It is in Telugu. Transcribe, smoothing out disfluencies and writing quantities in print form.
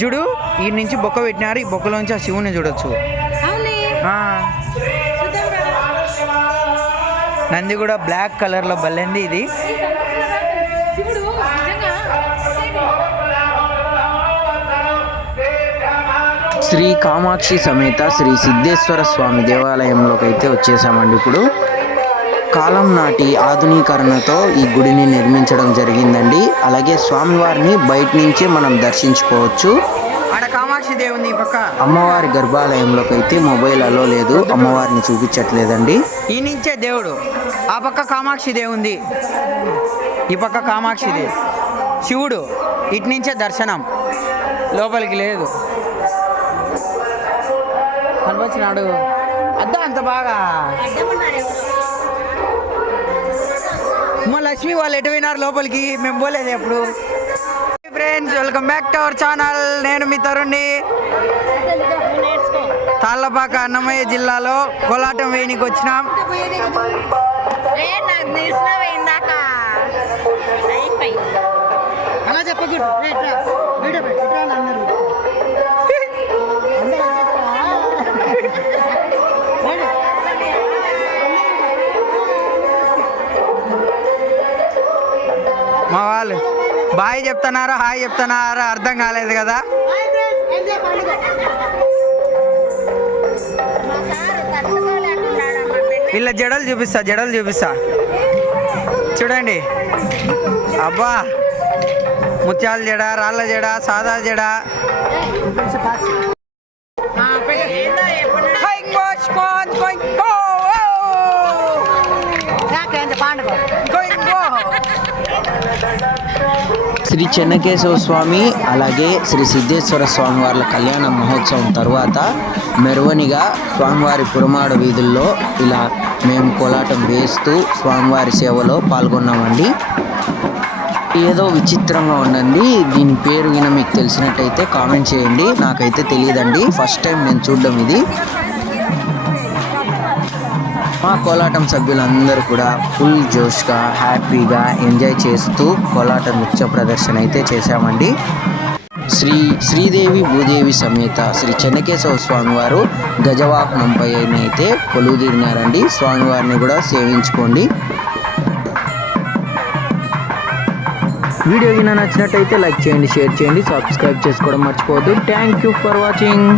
చూడు ఈ నుంచి బొక్క పెట్టినారు, ఈ బొక్కలోంచి ఆ శివుని చూడొచ్చు. నంది కూడా బ్లాక్ కలర్లో బల్లింది ఇది. శ్రీ కామాక్షి సమేత శ్రీ సిద్ధేశ్వర స్వామి దేవాలయంలోకి అయితే వచ్చేసామండి. ఇప్పుడు కాలం నాటి ఆధునీకరణతో ఈ గుడిని నిర్మించడం జరిగిందండి. అలాగే స్వామివారిని బయట నుంచే మనం దర్శించుకోవచ్చు. ఆడ కామాక్షి దేవుని పక్క అమ్మవారి గర్భాలయంలోకి అయితే మొబైల్ అలో లేదు, అమ్మవారిని చూపించట్లేదండి. ఈ నుంచే దేవుడు, ఆ పక్క కామాక్షి దేవుంది, ఈ పక్క కామాక్షి దేవి, శివుడు ఇటు నుంచే దర్శనం, లోపలికి లేదు. కనిపించినాడు అద్దా అంత బాగా. మా లక్ష్మి వాళ్ళు ఎటు పోయినారు లోపలికి, మేము పోలేదు ఎప్పుడు. Friends, welcome back to our channel. నేను మీ తరుణ్ణి. తాళ్ళపాక అన్నమయ్య జిల్లాలో కోలాటం వేయనికి వచ్చినాం. అలా చెప్పకూడదు. మా వాళ్ళు బాయ్ చెప్తున్నారా హాయ్ చెప్తున్నారా అర్థం కాలేదు కదా. వీళ్ళ జడలు చూపిస్తా చూడండి. అబ్బా, ముత్యాల జడ, రాళ్ళ జడ, సాదా జడ. శ్రీ చెన్నకేశవ స్వామి అలాగే శ్రీ సిద్ధేశ్వర స్వామి వారి కళ్యాణ మహోత్సవం తర్వాత మెరవనిగా స్వామివారి పురమాడ వీధుల్లో ఇలా మేము కోలాటం వేస్తూ స్వామివారి సేవలో పాల్గొన్నామండి. ఏదో విచిత్రంగా ఉండండి. దీని పేరు విన మీకు తెలిసినట్టయితే కామెంట్ చేయండి. నాకైతే తెలియదండి, ఫస్ట్ టైం నేను చూడడం ఇది. మా కోలాటం సభ్యులందరూ కూడా ఫుల్ జోష్గా హ్యాపీగా ఎంజాయ్ చేస్తూ కోలాటం నృత్య ప్రదర్శన అయితే చేశామండి. శ్రీదేవి భూదేవి సమేత శ్రీ చెన్నకేశవ స్వామివారు గజవాహనంపై అయితే కొలువుదీరినారండి. స్వామివారిని కూడా సేవించుకోండి. వీడియో కింద నచ్చినట్టయితే లైక్ చేయండి, షేర్ చేయండి, సబ్స్క్రైబ్ చేసుకోవడం మర్చిపోవద్దు. Thank you for watching.